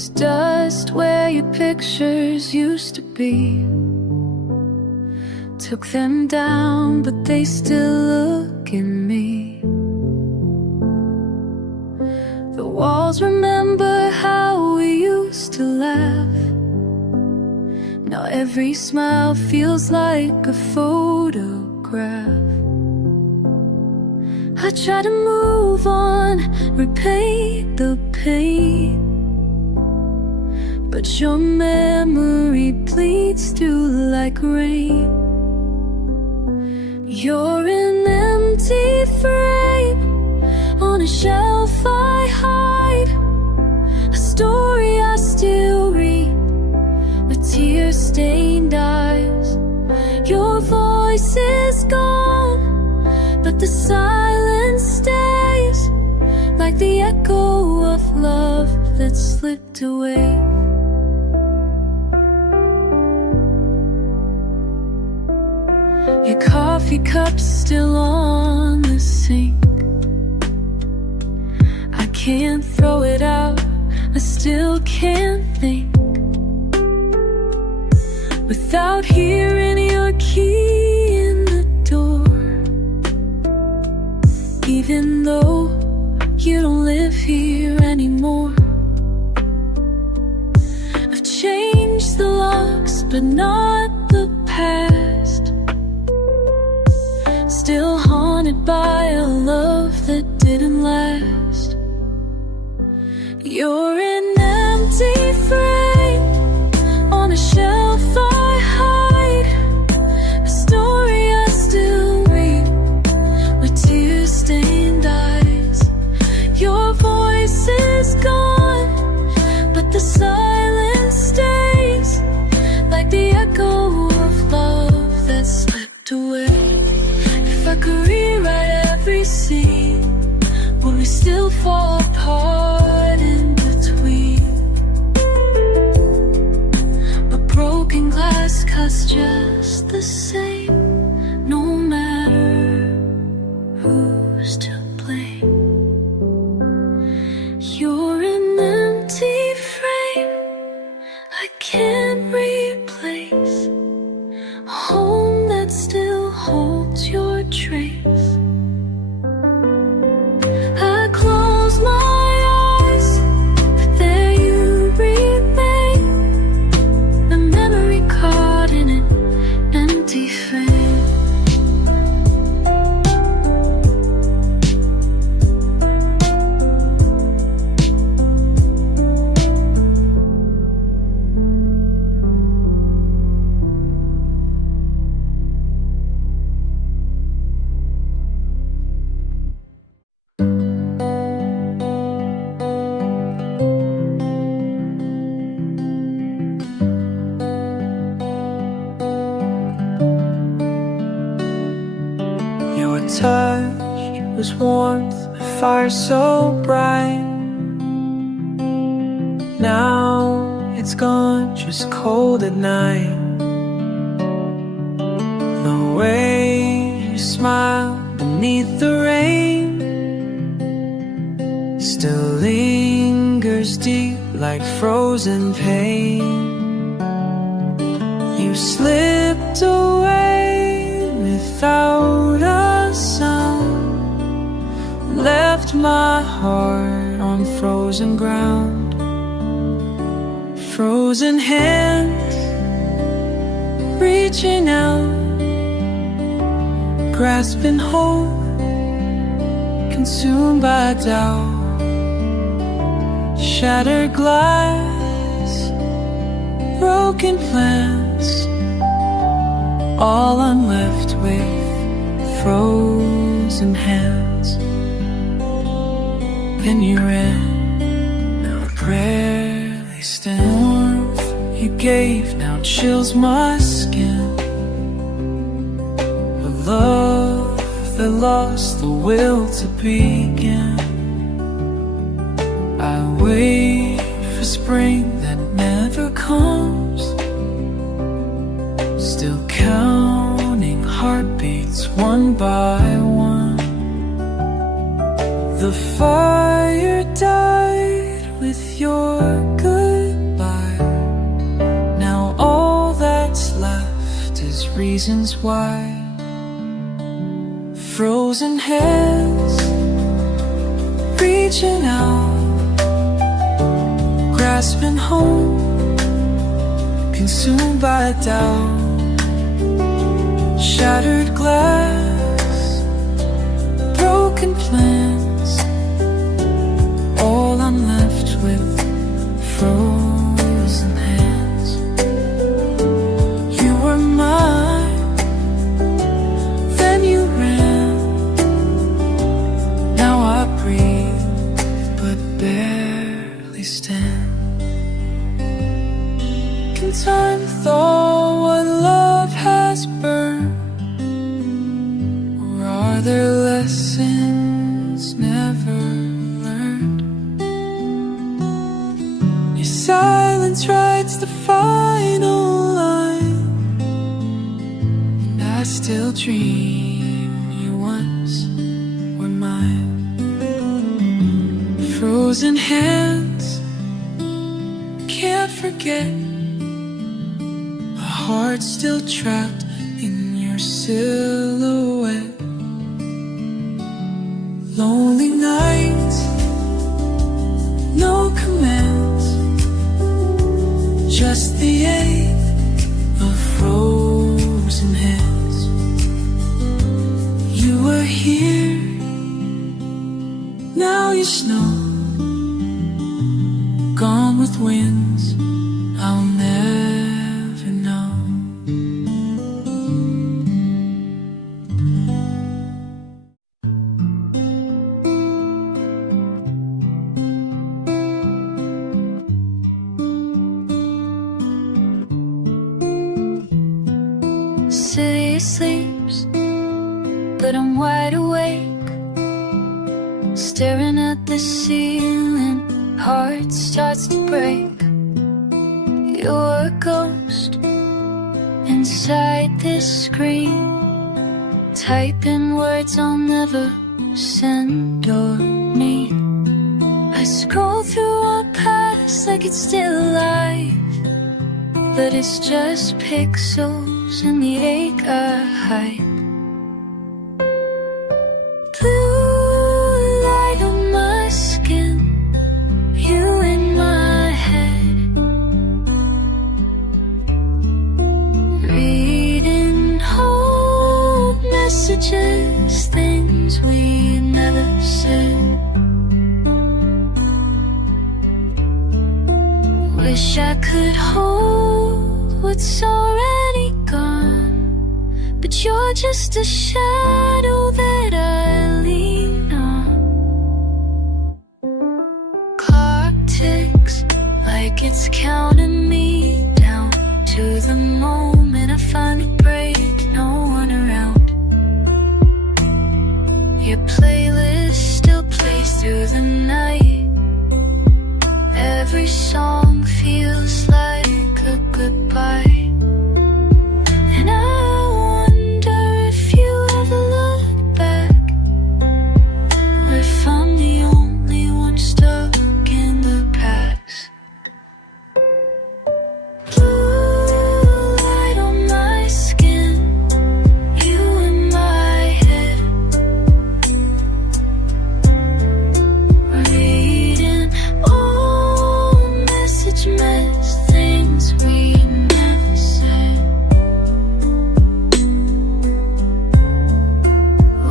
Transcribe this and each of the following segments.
There's dust where your pictures used to be. Took them down, but they still look at me. The walls remember how we used to laugh. Now every smile feels like a photograph. I try to move on, repay the pain, but your memory bleeds through like rain. You're an empty frame on a shelf I hide, a story I still read with tear-stained eyes. Your voice is gone, but the silence stays, like the echo of love that slipped away. Your coffee cup's still on the sink. I can't throw it out, I still can't think without hearing your key in the door. Even though you don't live here anymore, I've changed the locks, but not the past. Still haunted by a love that didn't last. You're an empty frame on a shelf I hide, a story I still read with tear-stained eyes. Your voice is gone, but the silence stays, like the echo of love that slipped away. If I could rewrite every scene, would we still fall apart in between? But broken glass cuts just the same, no matter who's to blame. You're an empty frame I can't replace, a home that still holds your trace. I close my eyes, but there you remain, a memory caught in an empty frame. Your touch was warmth, a fire so bright. Now it's gone, just cold at night. The way you smile beneath the rain still lingers deep like frozen pain. You slipped away without a sound, left my heart on frozen ground. Frozen hands reaching out, grasping hope, consumed by doubt. Shattered glass, broken plans, all I'm left with frozen hands. Then you ran, now I barely stand. Warmth you gave now chills my skin, a love that lost the will to begin. I wait for spring that never comes, still counting heartbeats one by one. The fire died with your good reasons why. Frozen hands reaching out, grasping hold, consumed by doubt. Shattered glass, broken plans, all I'm left with, frozen hands. You were mine, then you ran. Now I breathe, but barely stand. Can time thaw what love has burned? Or are there lessons never learned? Your silence writes the final line, and I still dream you once were mine. Frozen hands, can't forget. A heart still trapped in your silhouette. Lonely nights, no commands, just the ache of frozen hands. You were here, now you're snow, gone with winds I'll never know. City sleeps, but I'm wide awake, staring at the ceiling, heart starts to break. You're a ghost inside this screen, typing words I'll never send or need. I scroll through our past like it's still alive, but it's just pixels and the ache I hide. Blue light on my skin, you in my head, reading old messages, things we never said. Wish I could hold what's already gone, but you're just a shadow that I lean on. Clock ticks like it's counting me down to the moment I finally break, no one around. Your playlist still plays through the night, every song feels like a goodbye. And I wonder if you ever look back, or if I'm the only one stuck in the past. Blue light on my skin, you in my head, reading old message things we never said.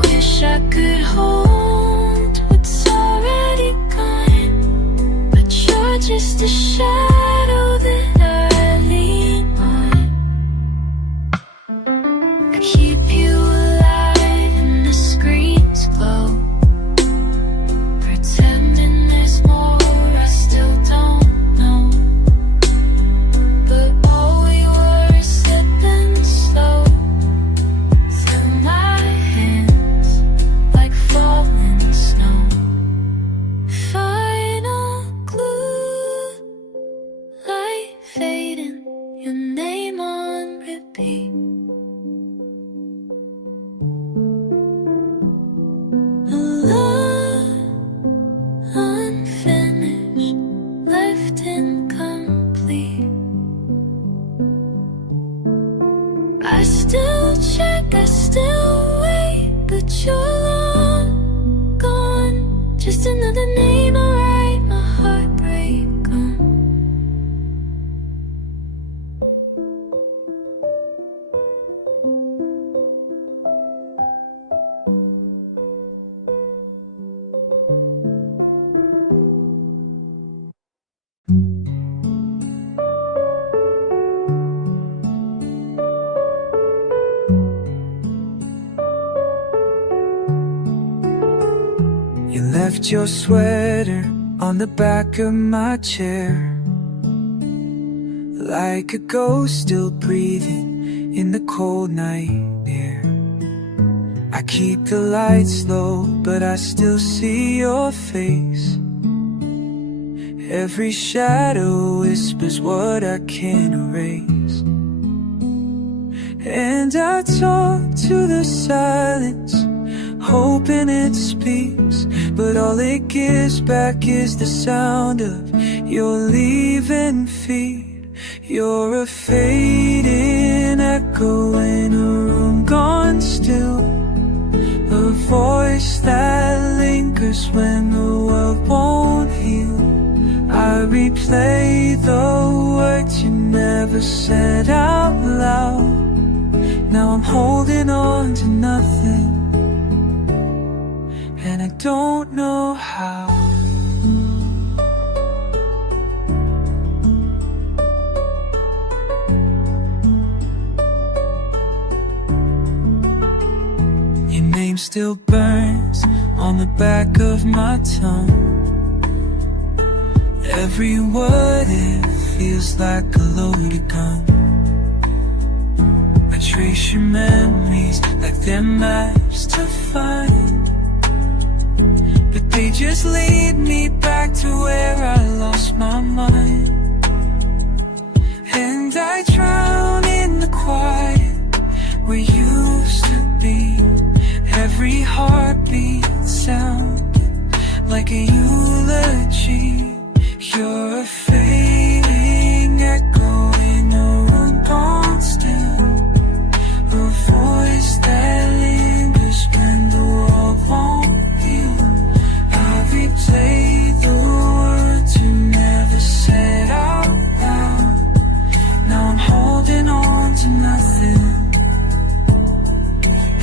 Wish I could hold what's already gone, but you're just a shadow that I lean on. I keep you alive in the screen's glow, pretending there's more I still don't know. But all we were is slipping slow through my hands like falling snow. Final glue, light fading, your name on repeat. Love unfinished, left incomplete. I I still check, I still wait, but you're long gone. Just another name I write my heartbreak on. You left your sweater on the back of my chair, like a ghost still breathing in the cold night air. I keep the lights low, but I still see your face. Every shadow whispers what I can't erase. And I talk to the silence, hoping it speaks, but all it gives back is the sound of your leaving feet. You're a fading echo in a room gone still, a voice that lingers when the world won't heal. I replay the words you never said out loud. Now I'm holding on to nothing, and I don't know how. Your name still burns on the back of my tongue. Every word, it feels like a loaded gun. I trace your memories like they're maps to find, but they just lead me back to where I lost my mind. And I drown in the quiet where you used to be. Every heartbeat sounded like a eulogy. You're a fading echo in a room gone still, a voice that lingers when the world won't heal. I replay the words you never said out loud. Now I'm holding on to nothing,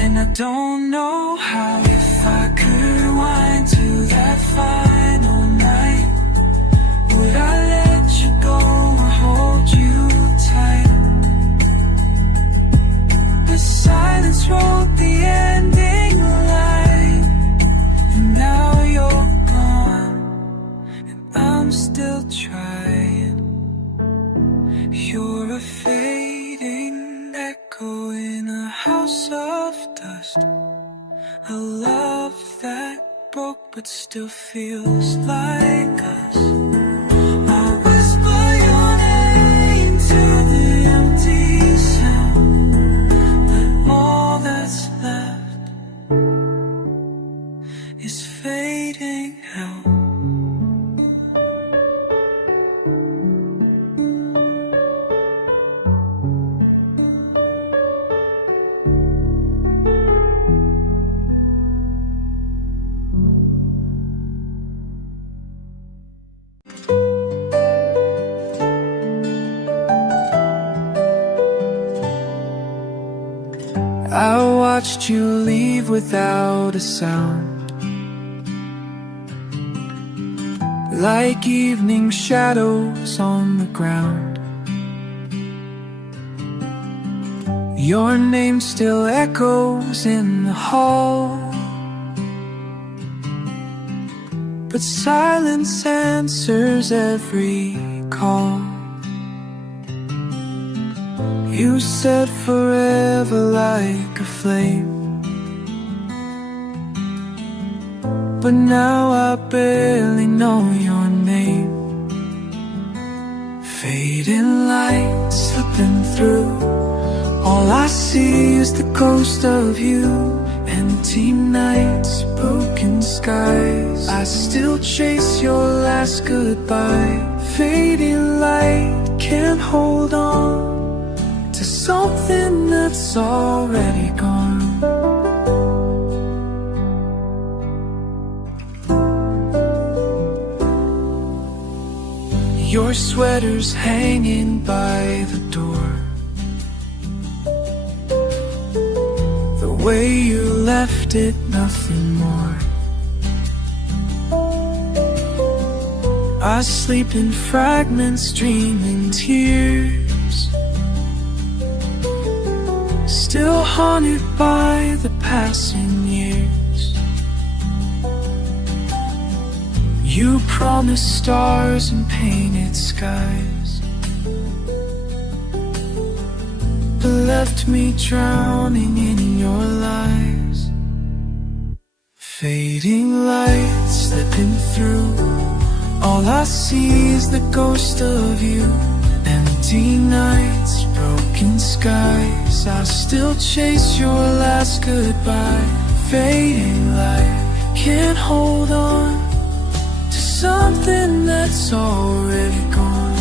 and I don't know how. If I could rewind to that final night, would I let you go or hold you tight? The silence wrote the ending line, and now you're gone, and I'm still trying. You're a fading echo in a house of dust, a love that broke but still feels like us. I whisper your name to the empty sound, but all that's left is fading out. I watched you leave without a sound, like evening shadows on the ground. Your name still echoes in the hall, but silence answers every call. You said forever like a flame, but now I barely know your name. Fading light slipping through, all I see is the ghost of you. Empty nights, broken skies, I still chase your last goodbye. Fading light can't hold on to something that's that's already gone. Your sweater's hanging by the door. The way you left it, nothing more. I sleep in fragments, dreaming tears, still haunted by the passing years. You promised stars and painted skies, but left me drowning in your lies. Fading lights slipping through, all I see is the ghost of you. Empty nights, broken skies, I still chase your last goodbye. Fading light, can't hold on to something that's already gone.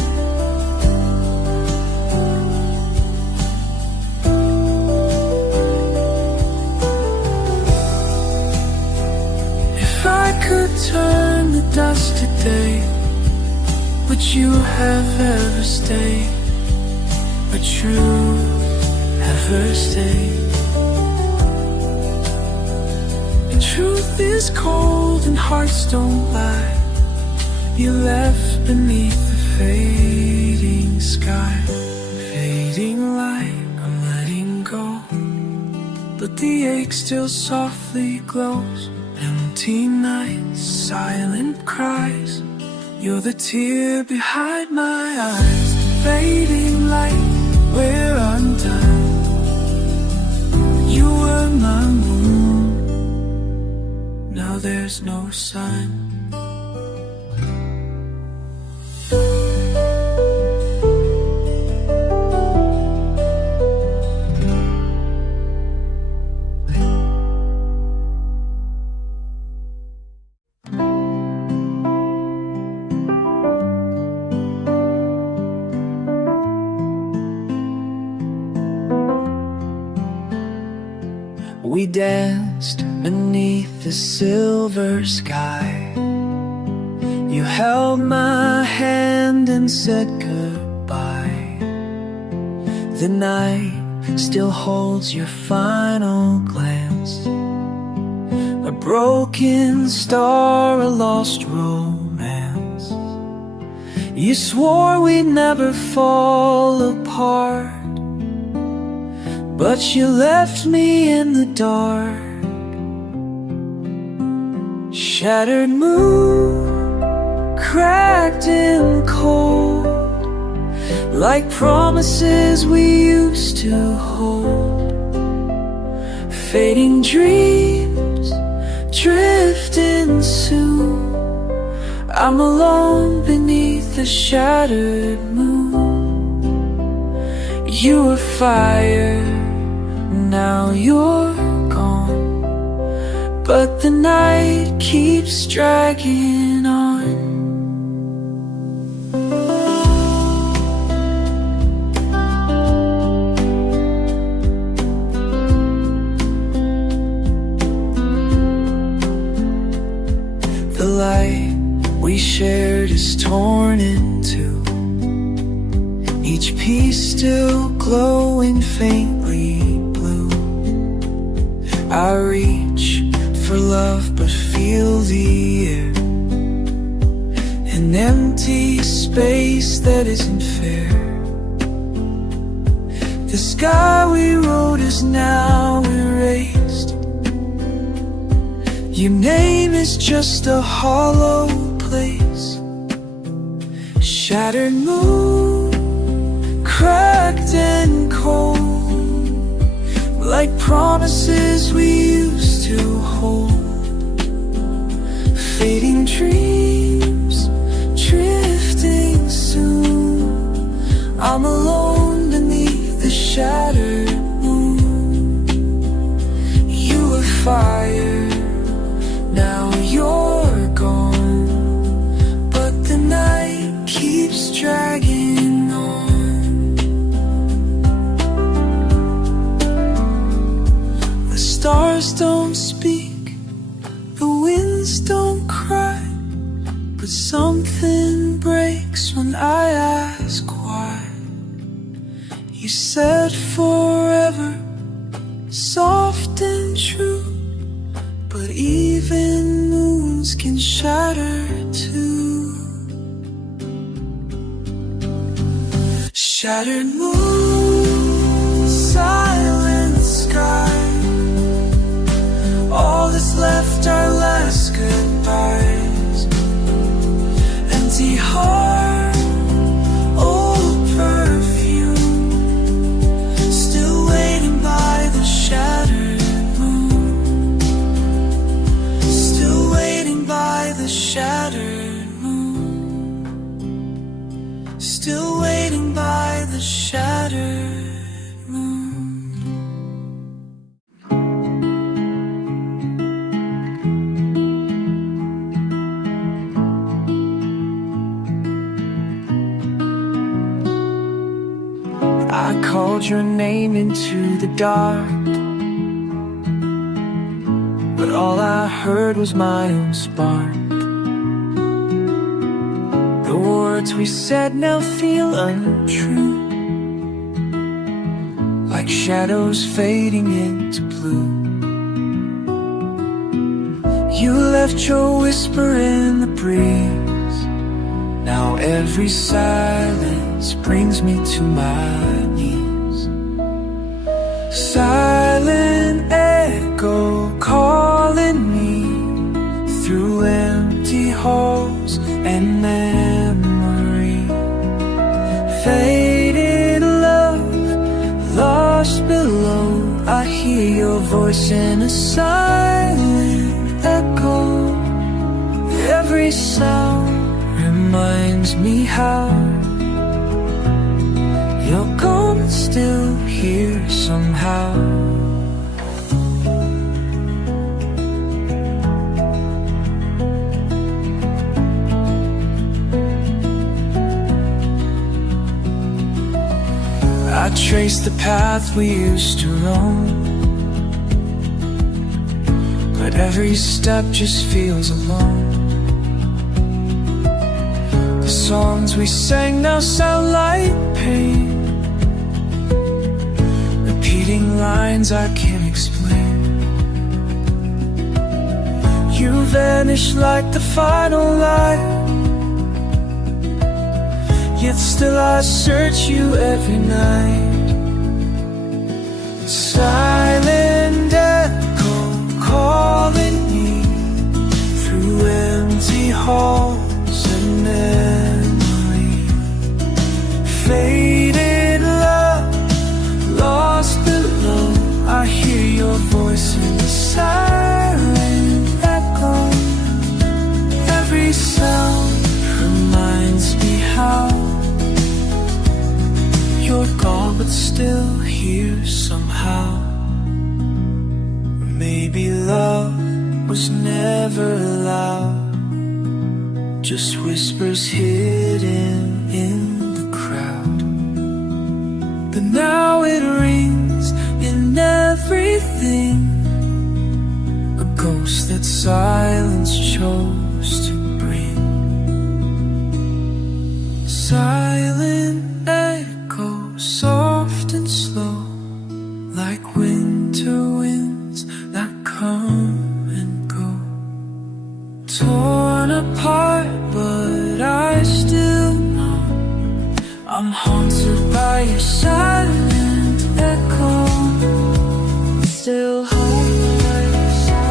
If I could turn the dust today, would you have ever stayed? Would truth ever stay? And truth is cold and hearts don't lie. You left beneath the fading sky. Fading light, I'm letting go, but the ache still softly glows. Empty nights, silent cries, you're the tear behind my eyes. Fading light, we're undone. You were my moon, now there's no sun. We danced beneath the silver sky. You held my hand and said goodbye. The night still holds your final glance, a broken star, a lost romance. You swore we'd never fall apart, but you left me in the dark. Shattered moon, cracked and cold, like promises we used to hold. Fading dreams, drifting soon. I'm alone beneath the shattered moon. You were fire, now you're gone, but the night keeps dragging on. The light we shared is torn in two, each piece still glowing faintly blue. I reach for love but feel the air, an empty space that isn't fair. The sky we wrote is now erased. Your name is just a hollow place. Shattered moon, cracked and cold, like promises we used to hold. Fading dreams, drifting soon. I'm alone beneath the shattered moon. You were fire, now you're gone, but the night keeps dragging on. don't speak, the winds don't cry, but something breaks when I ask why. You said forever, soft and true, but even moons can shatter too. Shattered moon, silent sky, all that's left are last goodbyes. Empty heart, old perfume, still waiting by the shattered moon. Still waiting by the shattered moon. Still waiting by the shattered moon. I called your name into the dark, but all I heard was my own spark. The words we said now feel untrue, like shadows fading into blue. You left your whisper in the breeze, now every silence brings me to my knees. Silent echo calling me through empty halls and memory. Faded love, lost below, I hear your voice in a silent echo. Every sound reminds me how you're gone but still here somehow. I trace the path we used to roam, but every step just feels alone. The songs we sang now sound like pain, repeating lines I can't explain. You vanish like the final line, yet still I search you every night. Silent echo calling me through empty halls and memory. Faded love, lost below, I hear your voice in the silent echo. Every sound reminds me how you're gone but still here somehow. Maybe love was never loud, just whispers hidden in the crowd. But now it rings in everything, a ghost that silence chose to bring. Silent echo, soft and slow, like winter winds that come and go. Torn apart, but I still know I'm haunted by your silent echo. Still haunted by your silent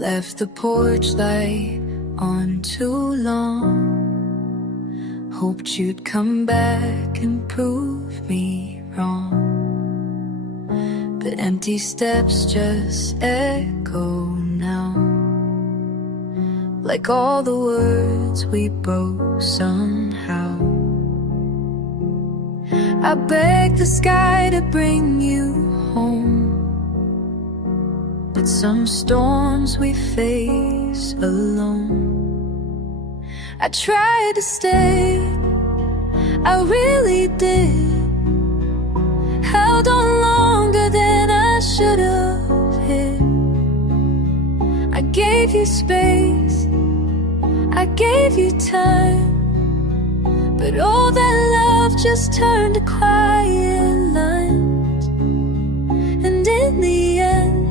left the porch light on too long. Hoped you'd come back and prove me wrong. but empty steps just echo now, like all the words we broke somehow. I beg the sky to bring you home, but some storms we face alone. I tried to stay, I really did, held on longer than I should have hid. I gave you space, I gave you time, but all that love just turned to quiet lines. And in the end,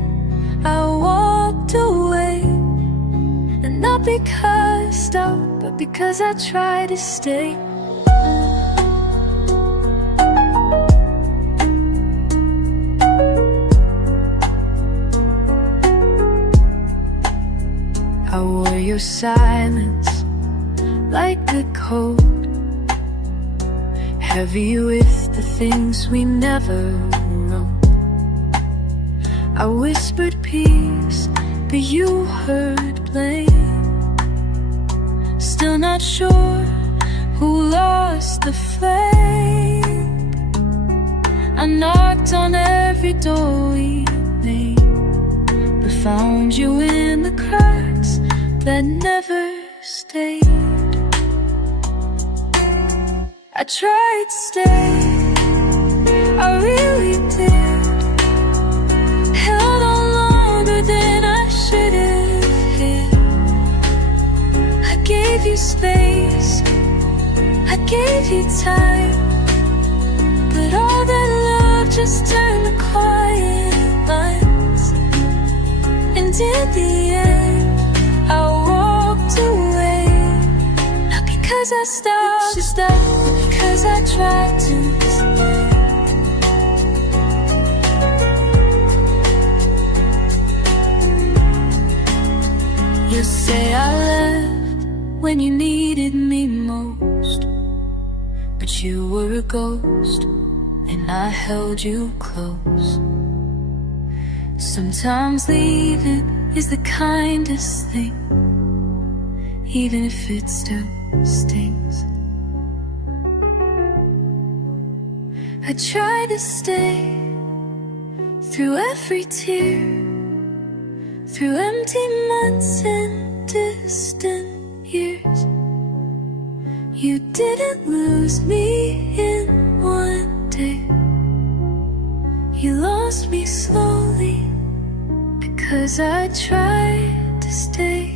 I walked away, and not because I stopped, but because I tried to stay. I wore your silence like a coat, heavy with the things we never wrote. I whispered peace, but you heard blame. Still not sure who lost the flame. I knocked on every door we made, but found you in the cracks that never stayed. I tried to stay, I really did, held on longer than I should have hid. I gave you space, I gave you time, but all that love just turned to quiet lines. And in the end, I walked away, not because I stopped, just because I tried to stay. You say I left when you needed me most, but you were a ghost and I held you close. Sometimes leaving is the kindest thing, even if it still stings. I tried to stay through every tear, through empty months and distant years. You didn't lose me in one day, you lost me slowly because I tried to stay.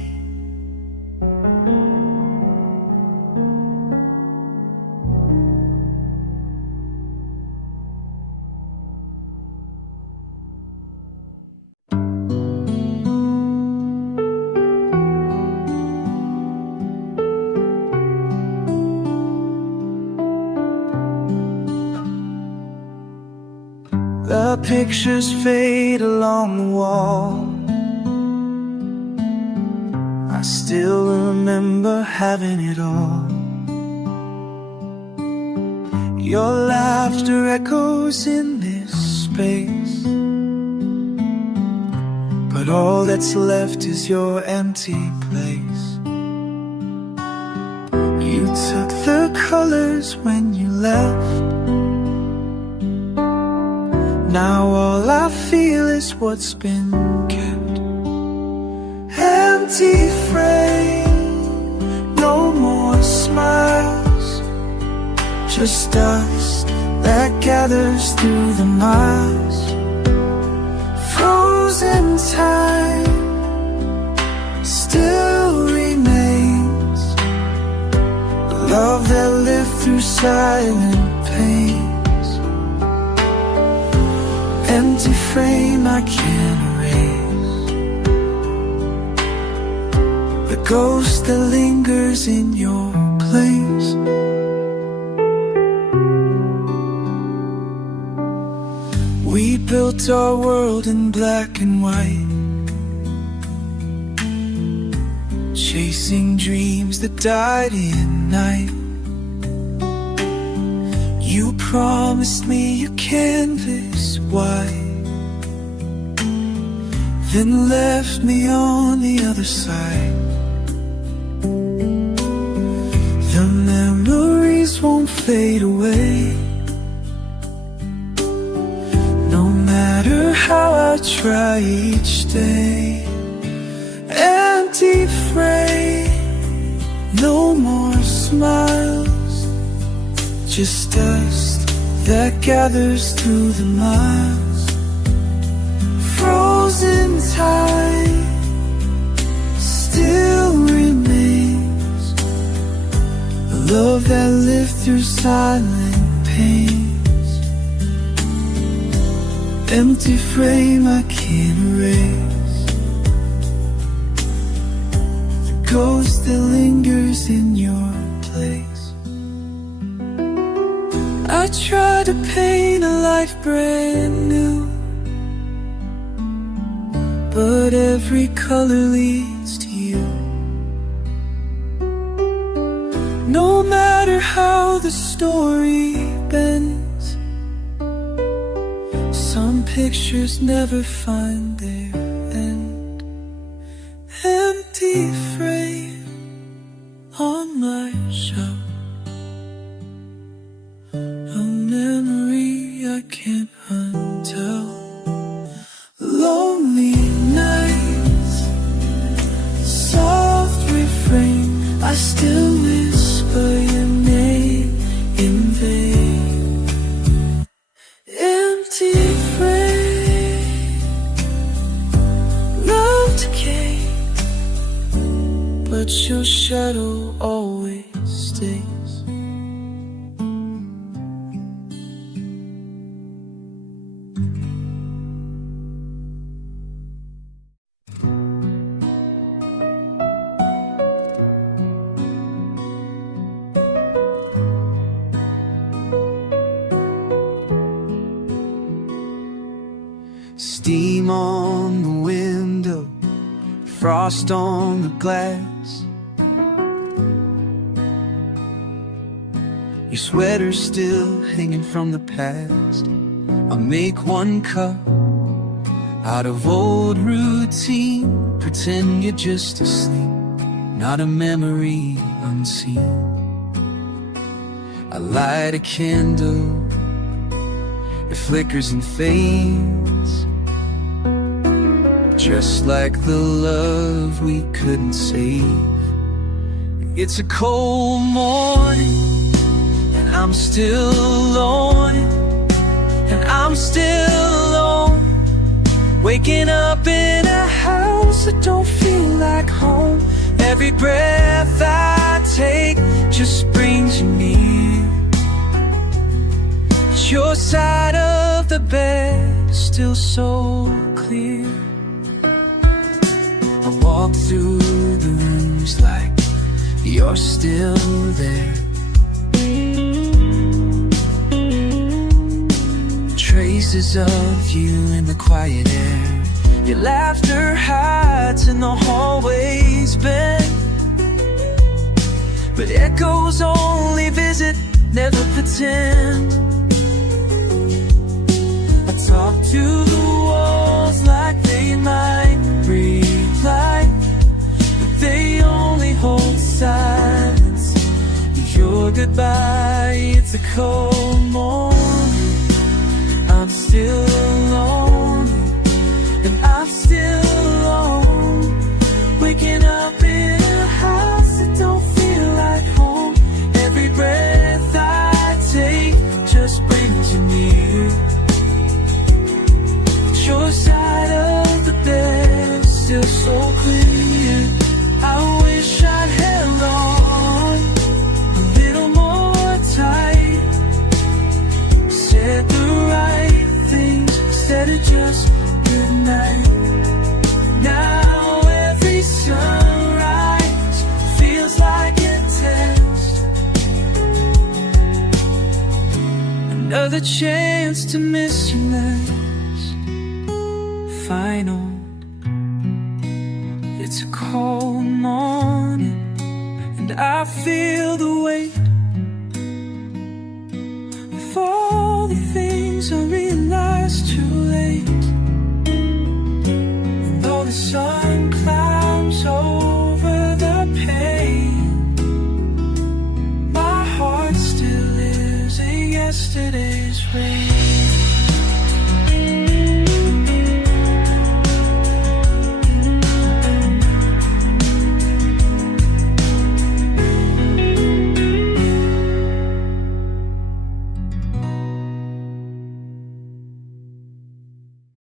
The pictures fade along the wall. I still remember having it all. Your laughter echoes in this space, but all that's left is your empty place. You took the colors when you left. Now all I feel is what's been kept. Empty frame, no more smiles, just dust that gathers through the miles. Frozen time still remains, love that lived through silent pain. Empty frame I can't erase, the ghost that lingers in your place. We built our world in black and white, chasing dreams that died in night. You promised me your canvas white, then left me on the other side. The memories won't fade away, no matter how I try each day. Empty frame, no more smiles, just dust that gathers through the miles. Frozen time still remains, a love that lived through silent pains. Empty frame I can't erase, the ghost that lingers in your place. I try to paint a life brand new, but every color leads to you. No matter how the story bends, some pictures never find their end. Empty frame on my shelf, a memory I can't untell. Lonely nights, soft refrain, I still whisper your name in vain. Empty frame, love decay, but your shadow always stays. Steam on the window, frost on the glass. Your sweater's still hanging from the past. I'll make one cup out of old routine, pretend you're just asleep, not a memory unseen. I light a candle, it flickers and fades, just like the love we couldn't save. It's a cold morning, and I'm still alone, and I'm still alone, waking up in a house that don't feel like home. Every breath I take just brings you near. Your side of the bed is still so clear. I walk through the rooms like you're still there. Traces of you in the quiet air. Your laughter hides in the hallways bend, but echoes only visit, never pretend. Talk to the walls like they might reply, but they only hold silence. Your goodbye, it's a cold morning, I'm still alone, and I'm still alone, waking up in a house that don't feel like home. Every breath I take just brings you near. Your side of the bed is still so clear. I wish I'd held on a little more tight, said the right things instead of just good night. Now every sunrise feels like a test, another chance to miss you less. Final, it's a cold morning, and I feel the weight